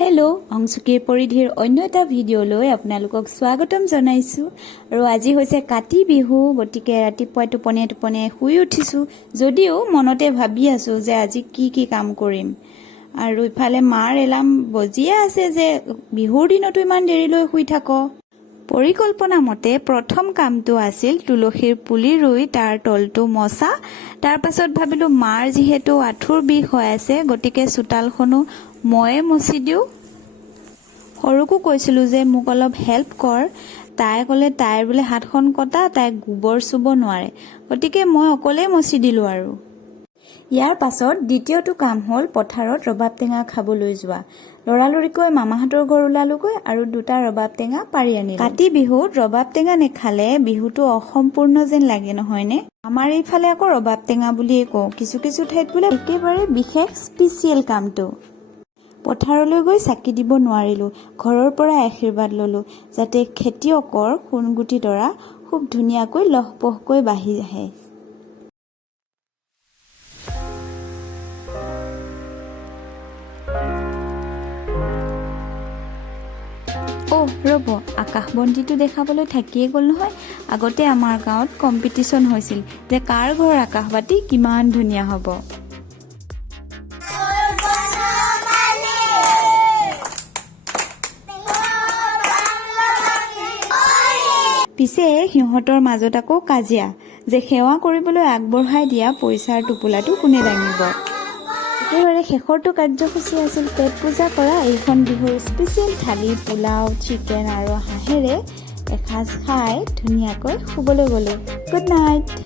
Hello' অংশুকীৰ পৰিধিৰ অন্য এটা ভিডিঅ'লৈ আপোনালোকক স্বাগতম জনাইছোঁ। আৰু আজি হৈছে কাতি বিহু, গতিকে ৰাতিপুৱাই টোপনিয়াই শুই উঠিছোঁ, যদিও মনতে ভাবি আছোঁ যে আজি কি কাম কৰিম। আৰু ইফালে মাৰ এলাৰ্ম বজিয়ে আছে যে বিহুৰ দিনতো ইমান দেৰিলৈ শুই থাক। পৰিকল্পনা মতে প্ৰথম কামটো আছিল তুলসীৰ পুলি ৰুই তাৰ তলটো মচা। তাৰ পাছত ভাবিলোঁ মাৰ যিহেতু আঁঠুৰ বিষ হৈ আছে, গতিকে চোতালখনো ময়ে মচি দিওঁ। সৰুকো কৈছিলোঁ যে মোক অলপ হেল্প কৰ। তাই ক'লে তাইৰ বোলে হাতখন কটা, তাই গোবৰ চুব নোৱাৰে, গতিকে মই অকলেই মচি দিলোঁ। আৰু ইয়াৰ পাছত দ্বিতীয়টো কাম হ'ল পথাৰত ৰবাব টেঙা খাবলৈ যোৱা। লৰালৰিকৈ মামাহঁতৰ ঘৰ ওলালোগৈ আৰু দুটা ৰবাব টেঙা পাৰি আনিলোঁ। কাতি বিহুত ৰবাব টেঙা নেখালে বিহুটো অসম্পূৰ্ণ যেন লাগে, নহয়নে? আমাৰ এইফালে আকৌ ৰবাব টেঙা বুলিয়ে কওঁ, কিছু ঠাইত বোলে একেবাৰে বিশেষ স্পেচিয়েল কামটো। পথাৰলৈ গৈ চাকি দিব নোৱাৰিলোঁ, ঘৰৰ পৰা আশীৰ্বাদ ল'লোঁ যাতে খেতিয়কৰ সোণগুটি তৰা খুব ধুনীয়াকৈ লহপহকৈ বাঢ়ি আহে। ৰ'ব, আকাশবন্তিটো দেখাবলৈ থাকিয়ে গ'ল নহয়। আগতে আমাৰ গাঁৱত কম্পিটিশ্যন হৈছিল যে কাৰ ঘৰৰ আকাশবাতি কিমান ধুনীয়া হ'ব। পিছে সিহঁতৰ মাজত আকৌ কাজিয়া যে সেৱা কৰিবলৈ আগবঢ়াই দিয়া পইচাৰ টোপোলাটো কোনে দাঙিব। একেবাৰে শেষৰটো কাৰ্যসূচী আছিল পেট পূজা কৰা। এইখন বিহুৰ স্পেচিয়েল থালি পোলাও, চিকেন আৰু হাঁহেৰে এসাঁজ খাই ধুনীয়াকৈ শুবলৈ গ'লোঁ। Good night.